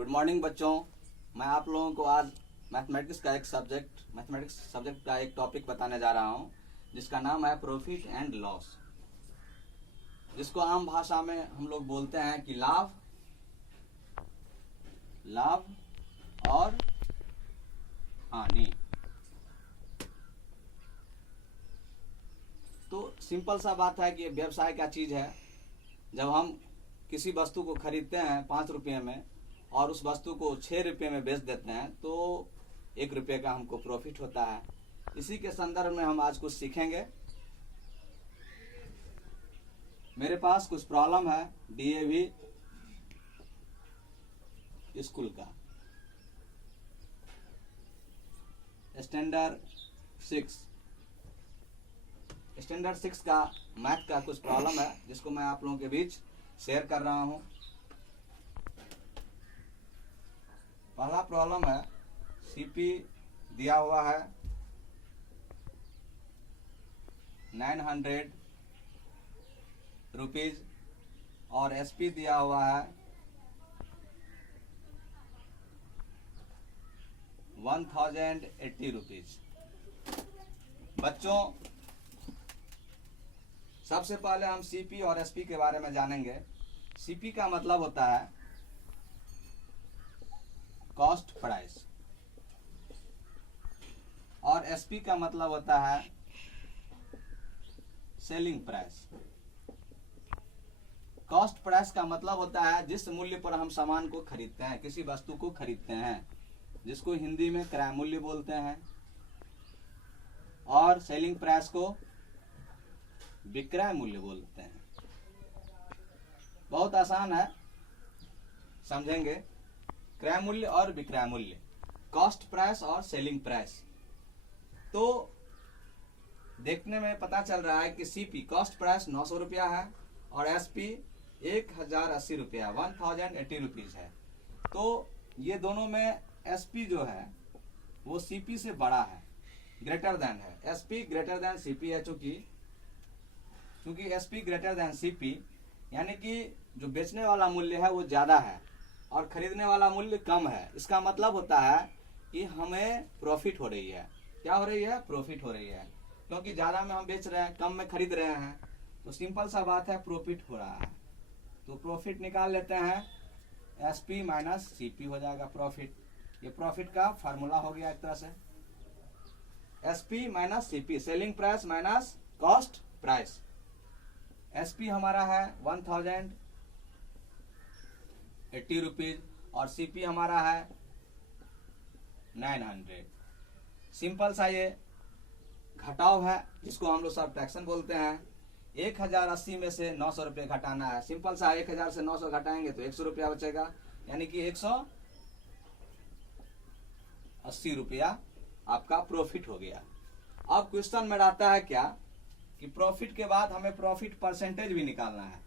Good morning बच्चों। मैं आप लोगों को आज मैथमेटिक्स सब्जेक्ट का एक टॉपिक बताने जा रहा हूं, जिसका नाम है प्रॉफिट एंड लॉस, जिसको आम भाषा में हम लोग बोलते हैं कि लाभ और हानि। तो सिंपल सा बात है कि व्यवसाय क्या चीज है। जब हम किसी वस्तु को खरीदते हैं 5 रुपये में और उस वस्तु को 6 रुपये में बेच देते हैं तो 1 रुपये का हमको प्रॉफिट होता है। इसी के संदर्भ में हम आज कुछ सीखेंगे। मेरे पास कुछ प्रॉब्लम है डीएवी स्कूल का, स्टैंडर्ड 6 का मैथ का कुछ प्रॉब्लम है, जिसको मैं आप लोगों के बीच शेयर कर रहा हूं। पहला प्रॉब्लम है, सीपी दिया हुआ है 900 रुपीज और एसपी दिया हुआ है 1080 रुपीज। बच्चों, सबसे पहले हम सीपी और एसपी के बारे में जानेंगे। सीपी का मतलब होता है कॉस्ट प्राइस और एसपी का मतलब होता है सेलिंग प्राइस। कॉस्ट प्राइस का मतलब होता है जिस मूल्य पर हम सामान को खरीदते हैं, किसी वस्तु को खरीदते हैं, जिसको हिंदी में क्रय मूल्य बोलते हैं, और सेलिंग प्राइस को विक्रय मूल्य बोलते हैं। बहुत आसान है, समझेंगे। क्रय मूल्य और विक्रय मूल्य, कॉस्ट प्राइस और सेलिंग प्राइस। तो देखने में पता चल रहा है कि सीपी कॉस्ट प्राइस 900 रुपया है और एसपी 1080 रुपया 1080 रुपीज है। तो ये दोनों में एसपी जो है वो सीपी से बड़ा है, ग्रेटर देन है। एसपी ग्रेटर देन सीपी है। चूंकि एसपी ग्रेटर देन सीपी यानी कि जो बेचने वाला मूल्य है वो ज्यादा है और खरीदने वाला मूल्य कम है। इसका मतलब होता है कि हमें प्रॉफिट हो रही है। क्या हो रही है? प्रॉफिट हो रही है, क्योंकि ज्यादा में हम बेच रहे हैं, कम में खरीद रहे हैं। तो सिंपल सा बात है, प्रॉफिट हो रहा है। तो प्रॉफिट निकाल लेते हैं, एसपी माइनस सीपी हो जाएगा प्रॉफिट। ये प्रॉफिट का फार्मूला हो गया एक तरह से। SP minus CP, selling price minus cost price. SP हमारा है 1080 रुपीज और सीपी हमारा है 900। सिंपल सा ये घटाव है, जिसको हम लोग सब्ट्रैक्शन बोलते हैं। 1080 में से 900 रुपये घटाना है। सिंपल सा 1000 से 900 घटाएंगे तो 100 रुपया बचेगा, यानी कि 180 रुपया आपका प्रॉफिट हो गया। अब क्वेश्चन में आता है क्या कि प्रॉफिट के बाद हमें प्रॉफिट परसेंटेज भी निकालना है,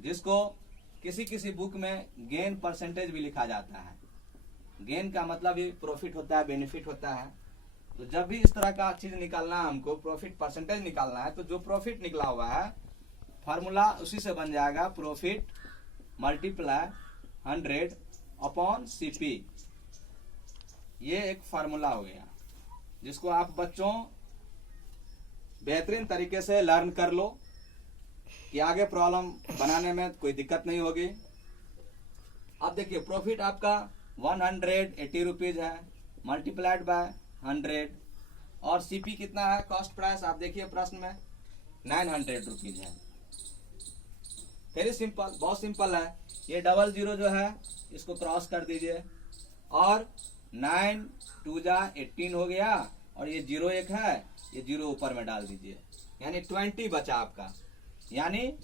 जिसको किसी बुक में गेन परसेंटेज भी लिखा जाता है। गेन का मतलब ही प्रॉफिट होता है, बेनिफिट होता है। तो जब भी इस तरह का चीज निकालना है, हमको प्रॉफिट परसेंटेज निकालना है, तो जो प्रॉफिट निकला हुआ है फार्मूला उसी से बन जाएगा, प्रॉफिट मल्टीप्लाई 100 अपॉन सीपी। ये एक फार्मूला हो गया, जिसको आप बच्चों बेहतरीन तरीके से लर्न कर लो कि आगे प्रॉब्लम बनाने में कोई दिक्कत नहीं होगी। अब देखिए, प्रॉफिट आपका 180 रुपीज है मल्टीप्लाइड बाय 100 और सीपी कितना है, कॉस्ट प्राइस, आप देखिए प्रश्न में 900 रुपीज है। वेरी सिंपल, बहुत सिंपल है। ये डबल जीरो जो है इसको क्रॉस कर दीजिए और 9 2 जा 18 हो गया और ये 0 एक है, ये 0 ऊपर में डाल दीजिए, यानी 20 बचा आपका, यानी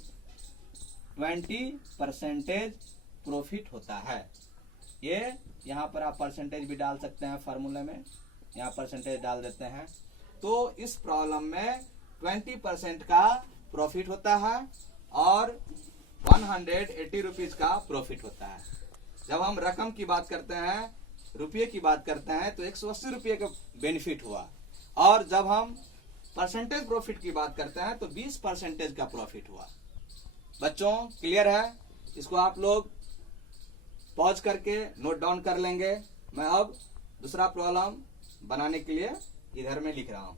20% प्रॉफिट होता है। ये यहाँ पर आप परसेंटेज भी डाल सकते हैं फॉर्मूले में, यहाँ परसेंटेज डाल देते हैं। तो इस प्रॉब्लम में 20% का प्रॉफिट होता है और 180 रुपीज का प्रॉफिट होता है। जब हम रकम की बात करते हैं, रुपये की बात करते हैं, तो 180 रुपये का बेनिफिट हुआ। और जब हम परसेंटेज प्रॉफिट की बात करते हैं तो 20% का प्रॉफिट हुआ। बच्चों क्लियर है? इसको आप लोग पॉज करके नोट डाउन कर लेंगे। मैं अब दूसरा प्रॉब्लम बनाने के लिए इधर में लिख रहा हूं।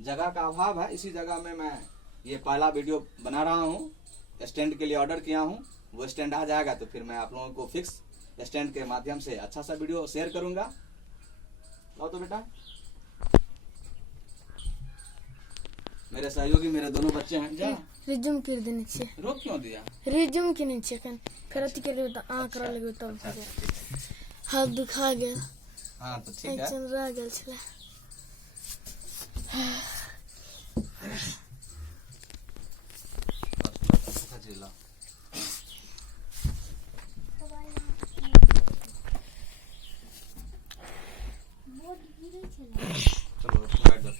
जगह का अभाव है, इसी जगह में मैं ये पहला वीडियो बना रहा हूं। स्टैंड के लिए ऑर्डर किया हूं, वो स्टैंड आ जाएगा तो फिर मैं आप लोगों को फिक्स स्टैंड के माध्यम से अच्छा सा वीडियो शेयर करूंगा। लो तो बेटा, मेरे सहयोगी मेरे दोनों बच्चे हैं। जा रिज्यूम कर दे नीचे। रोक क्यों दिया? रिज्यूम के नीचे कन करती के लिए करा लगे तब हाथ दुखा गया। हाँ तो ठीक है। एक्शन रह गया छले। चलो बैठ जाओ,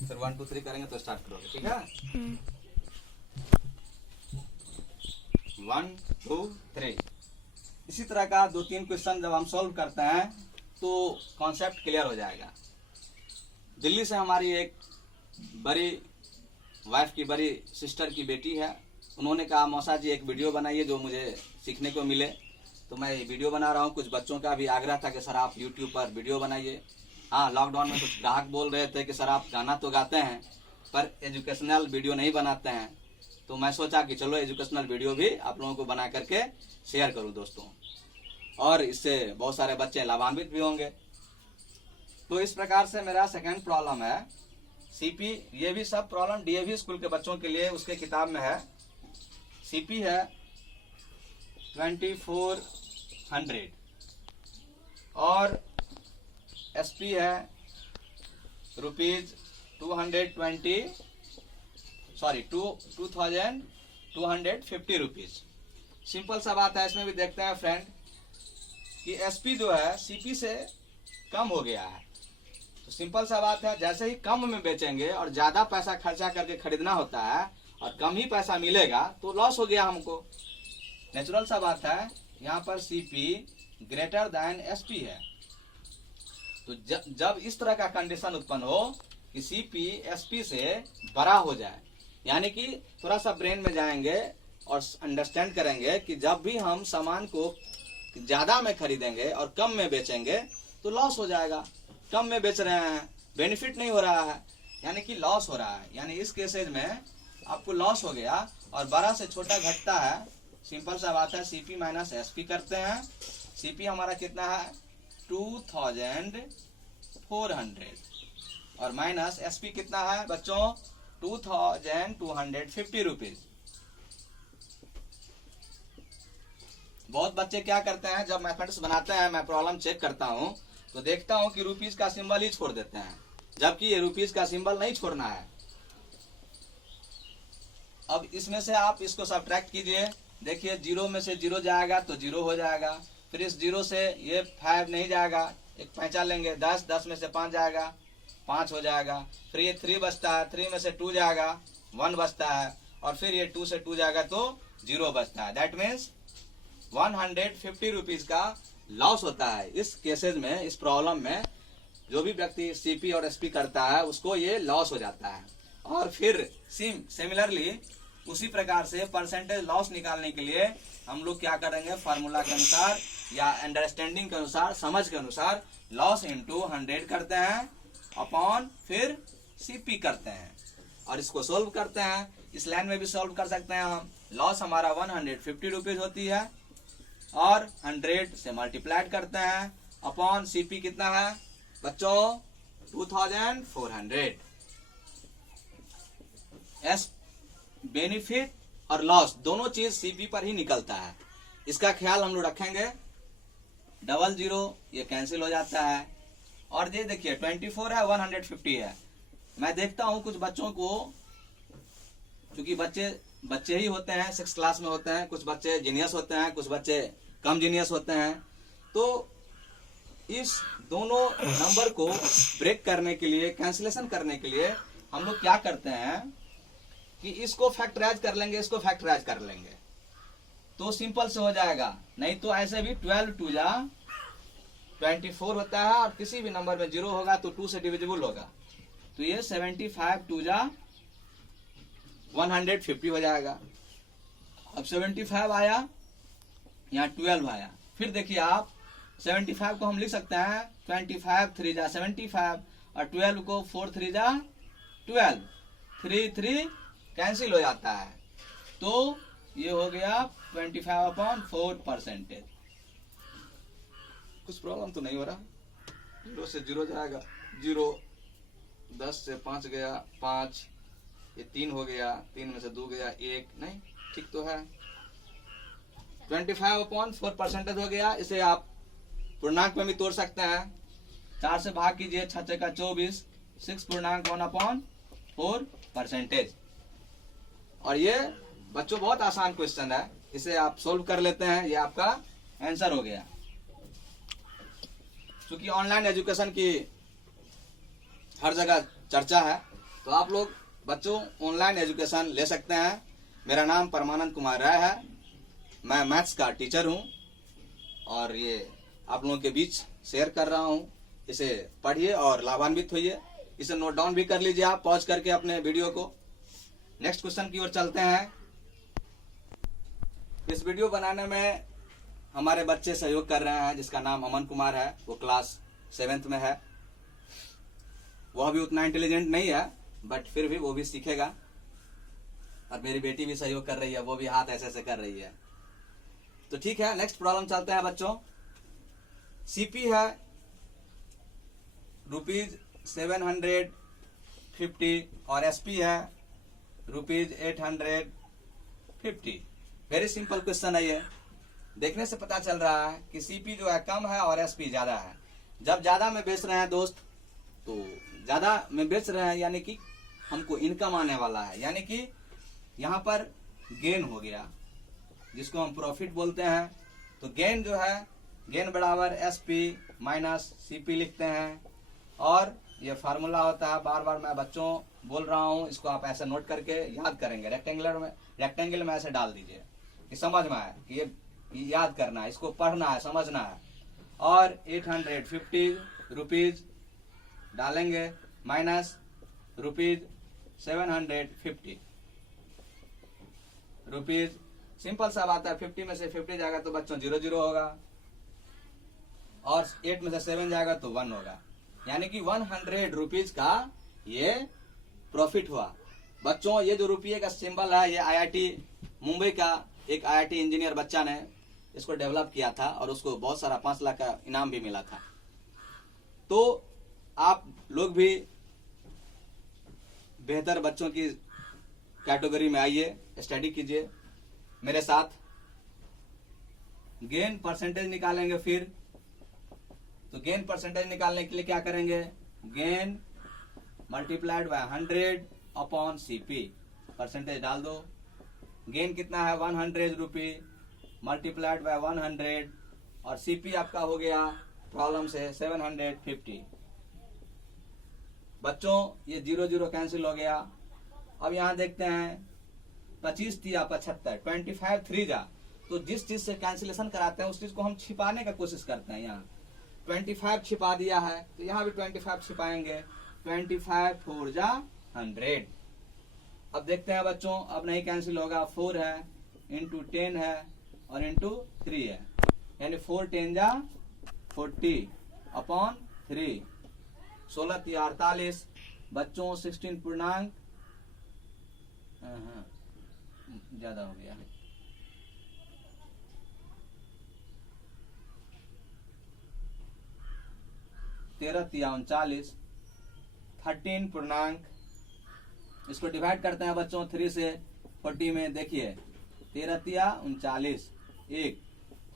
फिर 1 2 3 करेंगे तो स्टार्ट करोगे, ठीक है? 1 2 3। इसी तरह का 2-3 क्वेश्चन जब हम सॉल्व करते हैं तो कॉन्सेप्ट क्लियर हो जाएगा। दिल्ली से हमारी एक बड़ी वाइफ की बड़ी सिस्टर की बेटी है, उन्होंने कहा मौसा जी एक वीडियो बनाइए जो मुझे सीखने को मिले, तो मैं ये वीडियो बना रहा हूँ। कुछ बच्चों का भी आग्रह था कि सर आप यूट्यूब पर वीडियो बनाइए। हाँ, लॉकडाउन में कुछ ग्राहक बोल रहे थे कि सर आप गाना तो गाते हैं पर एजुकेशनल वीडियो नहीं बनाते हैं, तो मैं सोचा कि चलो एजुकेशनल वीडियो भी आप लोगों को बना करके शेयर करूं दोस्तों, और इससे बहुत सारे बच्चे लाभान्वित भी होंगे। तो इस प्रकार से मेरा सेकंड प्रॉब्लम है सीपी। ये भी सब प्रॉब्लम डीएवी स्कूल के बच्चों के लिए उसके किताब में है। सीपी है 2400 और एसपी है ₹2250 रुपीज। सिंपल सा बात है। इसमें भी देखते हैं फ्रेंड कि एसपी जो है सीपी से कम हो गया है, तो सिंपल सा बात है, जैसे ही कम में बेचेंगे और ज्यादा पैसा खर्चा करके खरीदना होता है और कम ही पैसा मिलेगा तो लॉस हो गया हमको। नेचुरल सा बात है। यहाँ पर सीपी ग्रेटर देन एसपी है, तो जब इस तरह का कंडीशन उत्पन्न हो कि सीपी एसपी से बड़ा हो जाए, यानी कि थोड़ा सा ब्रेन में जाएंगे और अंडरस्टैंड करेंगे कि जब भी हम सामान को ज्यादा में खरीदेंगे और कम में बेचेंगे तो लॉस हो जाएगा। कम में बेच रहे हैं, बेनिफिट नहीं हो रहा है, यानी कि लॉस हो रहा है। यानी इस केसेज में आपको लॉस हो गया और बड़ा से छोटा घटता है। सिंपल सा बात है, सीपी माइनस एसपी करते हैं। सीपी हमारा कितना है 2400 और माइनस एसपी कितना है बच्चों 2250 रुपीज। बहुत बच्चे क्या करते हैं, जब मैथमेटिक्स बनाते हैं मैं प्रॉब्लम चेक करता हूं तो देखता हूं कि रुपीज का सिंबल ही छोड़ देते हैं, जबकि ये रुपीज का सिंबल नहीं छोड़ना है। अब इसमें से आप इसको सब्ट्रैक्ट कीजिए। देखिए 0 में से 0 जाएगा तो 0 हो जाएगा, फिर इस 0 से ये 5 नहीं जाएगा, एक पैंचा लेंगे 10 में से 5 जाएगा 5 हो जाएगा, फिर ये 3 बचता है, 3 में से 2 जाएगा 1 बचता है, और फिर ये 2 से 2 जाएगा तो 0 बचता है। दैट मीन्स 150 रुपीज का लॉस होता है। इस केसेज में, इस प्रॉब्लम में जो भी व्यक्ति सीपी और एसपी करता है उसको ये लॉस हो जाता है। और फिर सिमिलरली उसी प्रकार से परसेंटेज लॉस निकालने के लिए हम लोग क्या करेंगे, फार्मूला के अनुसार या अंडरस्टैंडिंग के अनुसार, समझ के अनुसार लॉस इंटू 100 करते हैं अपॉन फिर सीपी करते हैं और इसको सोल्व करते हैं। इस लाइन में भी सोल्व कर सकते हैं हम। लॉस हमारा 150 रुपीज होती है और 100 से मल्टीप्लाइड करते हैं अपॉन सीपी कितना है बच्चों 2400। एस बेनिफिट और लॉस दोनों चीज सीपी पर ही निकलता है, इसका ख्याल हम लोग रखेंगे। 00 ये कैंसिल हो जाता है और ये देखिए 24 है 150 है। मैं देखता हूं कुछ बच्चों को, क्योंकि बच्चे ही होते हैं, 6 क्लास में होते हैं, कुछ बच्चे जीनियस होते हैं, कुछ बच्चे कम जीनियस होते हैं, तो इस दोनों नंबर को ब्रेक करने के लिए, कैंसिलेशन करने के लिए हम लोग क्या करते हैं कि इसको फैक्टराइज कर लेंगे, इसको फैक्टराइज कर लेंगे तो सिंपल से हो जाएगा। नहीं तो ऐसे भी 12 2 जा 24 होता है और किसी भी नंबर में 0 होगा तो 2 से डिविजिबल होगा, तो ये 75 2 जा 150 हो जाएगा। अब 75 आया, यहाँ 12 आया। फिर देखिए आप 75 को हम लिख सकते हैं 25 3 जा 75 और 12 को 4 3 जा 12, 3 3 कैंसिल हो जाता है। तो ये हो गया 25/4%। कुछ प्रॉब्लम तो नहीं हो रहा? 0 से 0 जाएगा 0, 10 से 5 गया 5, ये 3 हो गया, 3 में से 2 गया 1, नहीं ठीक तो है। 25/4% हो गया। इसे आप पूर्णांक में भी तोड़ सकते हैं। 4 से भाग कीजिए, 6 का 24, 6.1/4%। और ये बच्चों बहुत आसान क्वेश्चन है, इसे आप सोल्व कर लेते हैं, ये आपका आंसर हो गया। क्योंकि ऑनलाइन एजुकेशन की हर जगह चर्चा है, तो आप लोग बच्चों ऑनलाइन एजुकेशन ले सकते हैं। मेरा नाम परमानंद कुमार राय है, मैं मैथ्स का टीचर हूं और ये आप लोगों के बीच शेयर कर रहा हूं। इसे पढ़िए और लाभान्वित होइए। इसे नोट डाउन भी कर लीजिए आप पॉज करके अपने वीडियो को। नेक्स्ट क्वेश्चन की ओर चलते हैं। इस वीडियो बनाने में हमारे बच्चे सहयोग कर रहे हैं, जिसका नाम अमन कुमार है। वो क्लास 7th में है। वह भी उतना इंटेलिजेंट नहीं है, बट फिर भी वो भी सीखेगा। और मेरी बेटी भी सहयोग कर रही है, वो भी हाथ ऐसे ऐसे कर रही है। तो ठीक है, नेक्स्ट प्रॉब्लम चलते हैं बच्चों। सीपी है ₹750 और एसपी है ₹850। वेरी सिंपल क्वेश्चन है ये। देखने से पता चल रहा है कि सीपी जो है कम है और एसपी ज्यादा है। जब ज्यादा में बेच रहे हैं दोस्त, तो ज्यादा में बेच रहे हैं यानी कि हमको इनकम आने वाला है, यानी कि यहाँ पर गेन हो गया, जिसको हम प्रॉफिट बोलते हैं। तो गेन जो है, गेन बराबर एसपी माइनस सीपी लिखते हैं। और ये फार्मूला होता है, बार बार मैं बच्चों बोल रहा हूँ, इसको आप ऐसे नोट करके याद करेंगे। रेक्टेंगल में ऐसे डाल दीजिए कि समझ में आए कि ये याद करना है, इसको पढ़ना है, समझना है। और 850 रुपीज डालेंगे माइनस ₹750 रुपीज। सिंपल सा बात है, 50 में से 50 जाएगा तो बच्चों 0 0 होगा, और 8 में से 7 जाएगा तो 1 होगा, यानी कि 100 रुपीज का ये प्रॉफिट हुआ। बच्चों ये जो रुपये का सिंबल है, ये आईआईटी मुंबई का एक आईआईटी इंजीनियर बच्चा ने इसको डेवलप किया था और उसको बहुत सारा 5 लाख का इनाम भी मिला था। तो आप लोग भी बेहतर बच्चों की कैटेगरी में आइए, स्टडी कीजिए मेरे साथ। गेन परसेंटेज निकालेंगे। फिर तो गेन परसेंटेज निकालने के लिए क्या करेंगे, gain multiplied by 100/CP, percentage डाल दो। गेन कितना है 100 रुपी मल्टीप्लाइड बाय 100, और सीपी आपका हो गया प्रॉब्लम से 750। बच्चों ये 0 0 कैंसिल हो गया। अब यहां देखते हैं 25 3 75, 25 3 जा। तो जिस चीज से कैंसिलेशन कराते हैं उस चीज को हम छिपाने का कोशिश करते हैं। यहाँ 25 छिपा दिया है, तो यहाँ भी 25 छिपाएंगे। 25 4 जा 100। अब देखते हैं बच्चों, अब नहीं कैंसिल होगा। 4 है इंटू 10 है और इंटू 3 है, यानी 4 10 जा 40/3। 16 3 48। बच्चों 16 पूर्णांक ज्यादा हो गया, 13 3 39। 13 पूर्णांक, इसको डिवाइड करते हैं बच्चों 3 से 40 में। देखिए 13 3 39, 1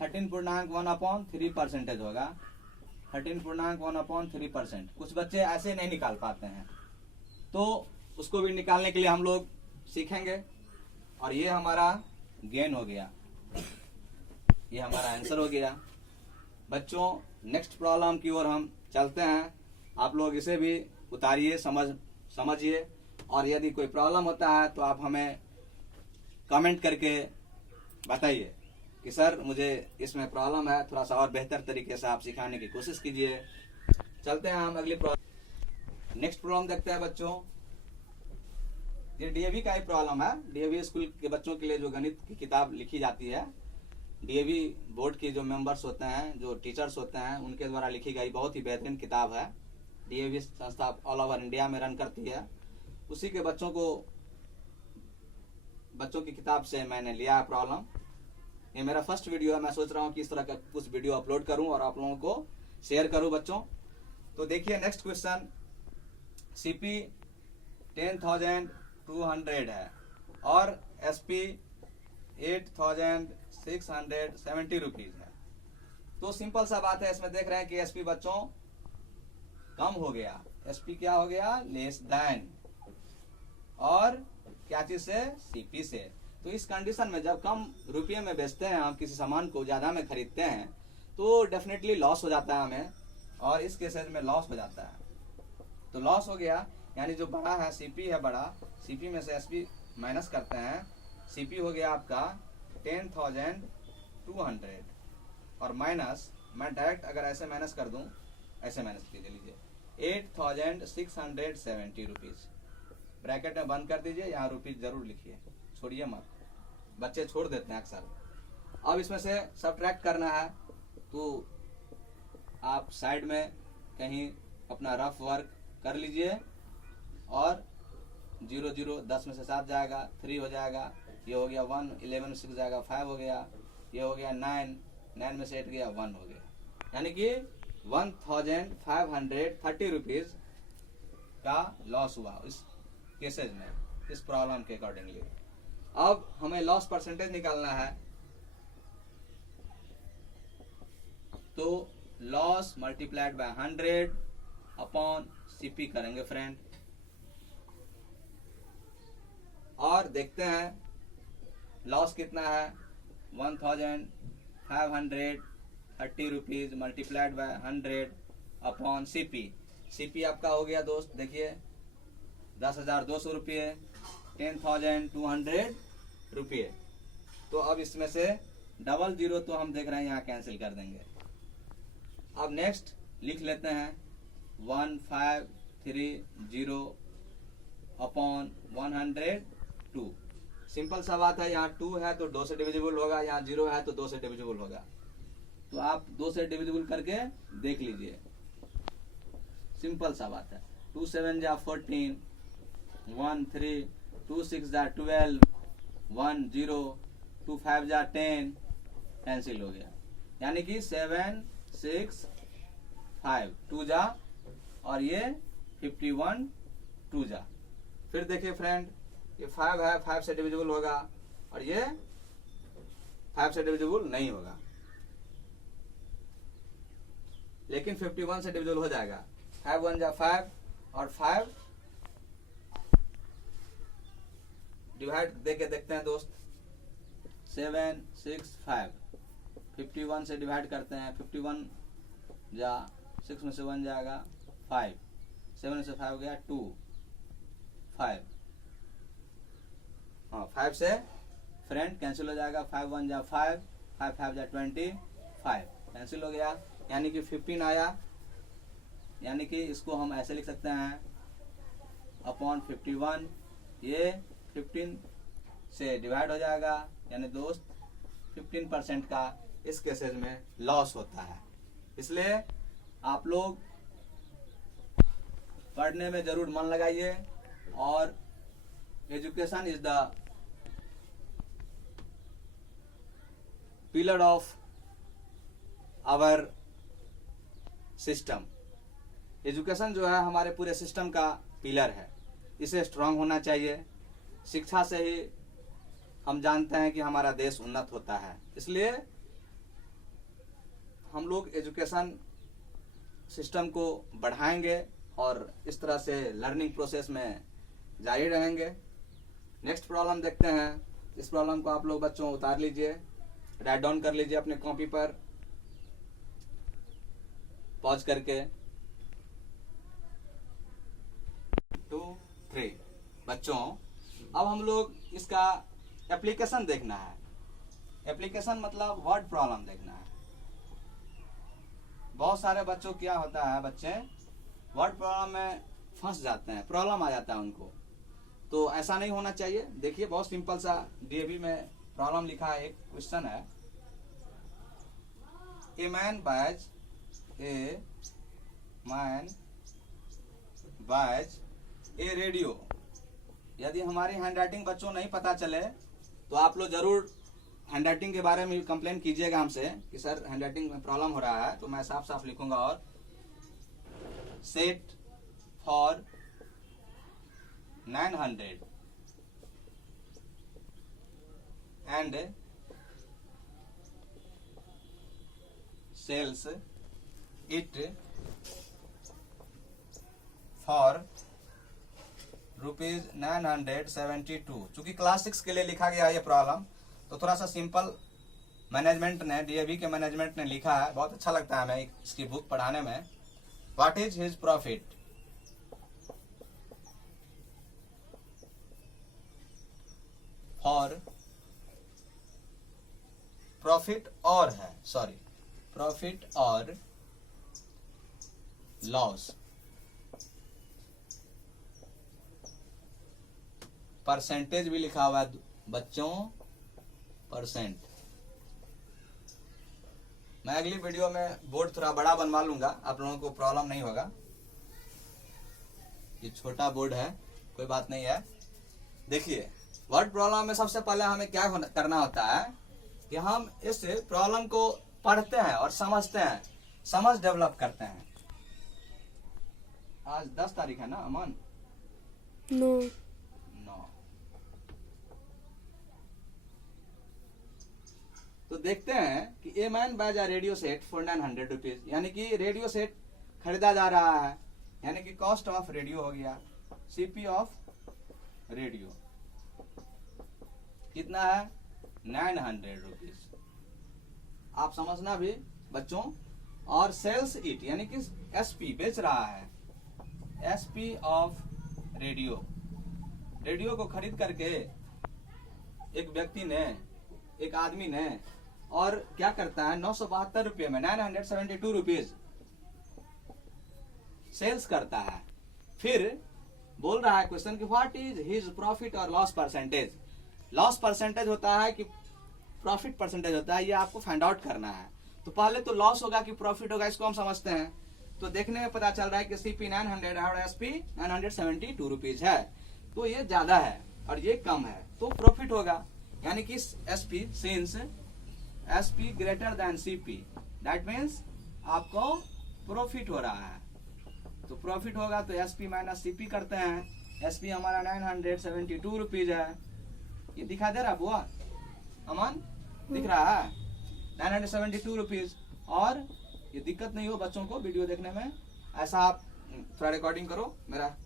13 पूर्णांक 1/3% होगा। 13 पूर्णांक 1/3%। कुछ बच्चे ऐसे नहीं निकाल पाते हैं, तो उसको भी निकालने के लिए हम लोग सीखेंगे। और ये हमारा गेन हो गया, ये हमारा आंसर हो गया। बच्चों नेक्स्ट प्रॉब्लम की ओर हम चलते हैं। आप लोग इसे भी उतारिए, समझिए, और यदि कोई प्रॉब्लम होता है तो आप हमें कमेंट करके बताइए कि सर मुझे इसमें प्रॉब्लम है, थोड़ा सा और बेहतर तरीके से आप सिखाने की कोशिश कीजिए। चलते हैं हम अगली प्रॉब्लम। नेक्स्ट प्रॉब्लम देखते हैं बच्चों। ये डीएवी का ही प्रॉब्लम है। डीएवी स्कूल के बच्चों के लिए जो गणित की किताब लिखी जाती है, डीएवी बोर्ड के जो मेंबर्स होते हैं, जो टीचर्स होते हैं, उनके द्वारा लिखी गई बहुत ही बेहतरीन किताब है। डीएवी संस्था ऑल ओवर इंडिया में रन करती है। उसी के बच्चों की किताब से मैंने लिया है प्रॉब्लम। ये मेरा फर्स्ट वीडियो है। मैं सोच रहा हूँ कि इस तरह का कुछ वीडियो अपलोड करूँ और आप लोगों को शेयर करूँ बच्चों। तो देखिए नेक्स्ट क्वेश्चन, सीपी 10,200 है और एसपी 8,670 रुपीज है। तो सिंपल सा बात है, इसमें देख रहे हैं कि एसपी बच्चों कम हो गया। एसपी क्या हो गया? Less than. और क्या चीज से? सीपी से। तो इस कंडीशन में जब कम रुपये में बेचते हैं, हम किसी सामान को ज्यादा में खरीदते हैं, तो डेफिनेटली लॉस हो जाता है हमें, और इस केसेस में लॉस हो जाता है। तो लॉस हो गया, यानी जो बड़ा है सीपी है, बड़ा सीपी में से एसपी माइनस करते हैं। सीपी हो गया आपका 10,200 और माइनस, मैं डायरेक्ट अगर ऐसे माइनस कर दूं, ऐसे माइनस कीजिए 8,670 रुपीज। ब्रैकेट में बंद कर दीजिए, यहाँ रुपीज जरूर लिखिए, छोड़िए मत, बच्चे छोड़ देते हैं अक्सर। अब इसमें से सबट्रैक्ट करना है, तो आप साइड में कहीं अपना रफ वर्क कर लीजिए और 0 0 10 में से 7 जाएगा, 3 हो जाएगा, ये हो गया 1, 11 में 6 जाएगा, 5 हो गया, ये हो गया 9, 9 में से 8 गया, 1 हो गया। यानी कि 1,530 रुपीज का लॉस हुआ इस केसेज में, इस प्रॉब्लम के अकॉर्डिंगली। अब हमें लॉस परसेंटेज निकालना है, तो loss multiplied by 100 upon CP करेंगे फ्रेंड, और देखते हैं लॉस कितना है। 1,530 rupees multiplied by 100 upon CP. CP आपका हो गया दोस्त, देखिए 10,200 रुपये, 10,200 रुपये। तो अब इसमें से डबल जीरो तो हम देख रहे हैं यहाँ कैंसिल कर देंगे। अब नेक्स्ट लिख लेते हैं 1,530 अपॉन 102। सिंपल सा बात है, यहाँ 2 है तो 2 से डिविजिबल होगा, यहाँ 0 है तो 2 से डिविजिबल होगा। तो आप 2 से डिविजिबल करके देख लीजिए, सिंपल सा बात है। 2 7 जा 14, 1 3, 2 6 जा 12, 1 0, 2 5 जा 10, कैंसिल हो गया। यानी कि 7 6 5 2 जा, और ये 51 2 जा। फिर देखिए फ्रेंड, ये 5 है, 5 से डिविजिबल होगा, और ये 5 से डिविजिबल नहीं होगा, लेकिन 51 से डिविजिबल हो जाएगा। 5 1 जा 5, और 5 डिवाइड देके देखते हैं दोस्त, 7 6 5, 51 से डिवाइड करते हैं, 51 जा 6 में से 1 जाएगा 5, 7 में से 5 हो गया 2, 5, हाँ 5 से फ्रेंड कैंसिल हो जाएगा, 5 1 जा 5, 5 5 जा 25, कैंसिल हो गया, यानी कि 15 आया। यानी कि इसको हम ऐसे लिख सकते हैं अपॉन 51, ये 15 से डिवाइड हो जाएगा, यानी दोस्त 15% का इस केसेज में लॉस होता है। इसलिए आप लोग पढ़ने में जरूर मन लगाइए, और education is the pillar of our system. Education जो है हमारे पूरे सिस्टम का पिलर है, इसे स्ट्रांग होना चाहिए। शिक्षा से ही हम जानते हैं कि हमारा देश उन्नत होता है। इसलिए हम लोग एजुकेशन सिस्टम को बढ़ाएंगे और इस तरह से लर्निंग प्रोसेस में जारी रहेंगे। नेक्स्ट प्रॉब्लम देखते हैं। इस प्रॉब्लम को आप लोग बच्चों उतार लीजिए, राइट डाउन कर लीजिए अपने कॉपी पर, पॉज करके। 2 3 बच्चों, अब हम लोग इसका एप्लीकेशन देखना है। एप्लीकेशन मतलब वर्ड प्रॉब्लम देखना है। बहुत सारे बच्चों क्या होता है, बच्चे वर्ड प्रॉब्लम में फंस जाते हैं, प्रॉब्लम आ जाता है उनको। तो ऐसा नहीं होना चाहिए। देखिए बहुत सिंपल सा डीएवी में प्रॉब्लम लिखा है, एक क्वेश्चन है, a man boys A radio. यदि हमारी हैंडराइटिंग बच्चों नहीं पता चले तो आप लोग जरूर हैंडराइटिंग के बारे में कंप्लेन कीजिएगा हमसे कि सर हैंडराइटिंग में प्रॉब्लम हो रहा है, तो मैं साफ साफ लिखूंगा। और set for 900 and sells it for ₹972। चूंकि क्लास 6 के लिए लिखा गया ये प्रॉब्लम, तो थोड़ा सा सिंपल मैनेजमेंट ने, डीएवी के मैनेजमेंट ने लिखा है, बहुत अच्छा लगता है हमें इसकी बुक पढ़ाने में। What is his profit for profit और लॉस, परसेंटेज भी लिखा हुआ है बच्चों, परसेंट। मैं अगली वीडियो में बोर्ड थोड़ा बड़ा बनवा लूंगा, आप लोगों को प्रॉब्लम नहीं होगा। ये छोटा बोर्ड है, कोई बात नहीं है। देखिए वर्ड प्रॉब्लम में सबसे पहले हमें क्या करना होता है कि हम इस प्रॉब्लम को पढ़ते हैं और समझते हैं, समझ डेवलप करते हैं। आज 10 तारीख है ना अमन? 9। तो देखते हैं कि a man boys a radio set for 900 rupees, यानी कि रेडियो सेट खरीदा जा रहा है, यानी कि कॉस्ट ऑफ रेडियो हो गया, सीपी ऑफ रेडियो कितना है? 900 रुपीज। आप समझना भी बच्चों। और सेल्स इट यानी कि एसपी बेच रहा है, एसपी ऑफ रेडियो। रेडियो को खरीद करके एक व्यक्ति ने, एक आदमी ने, और क्या करता है 972 रुपये में, 972 रुपीज सेल्स करता है। फिर बोल रहा है क्वेश्चन कि व्हाट इज हिज प्रॉफिट और लॉस परसेंटेज। लॉस परसेंटेज होता है कि प्रॉफिट परसेंटेज होता है, ये आपको फाइंड आउट करना है। तो पहले तो लॉस होगा कि प्रॉफिट होगा, इसको हम समझते हैं। तो देखने में पता चल रहा है कि सीपी 900 और एसपी 972 रुपीज है, तो ये ज्यादा है और ये कम है, तो प्रॉफिट होगा। यानी कि SP since SP greater than CP, that means आपको प्रॉफिट हो रहा है। तो प्रॉफिट होगा तो एसपी माइनस सीपी करते हैं। एसपी हमारा 972 रुपीज है, ये दिखा दे रहा बुआ अमन? दिख रहा है 972 रुपीज। और ये दिक्कत नहीं हो बच्चों को वीडियो देखने में, ऐसा आप थोड़ा रिकॉर्डिंग करो मेरा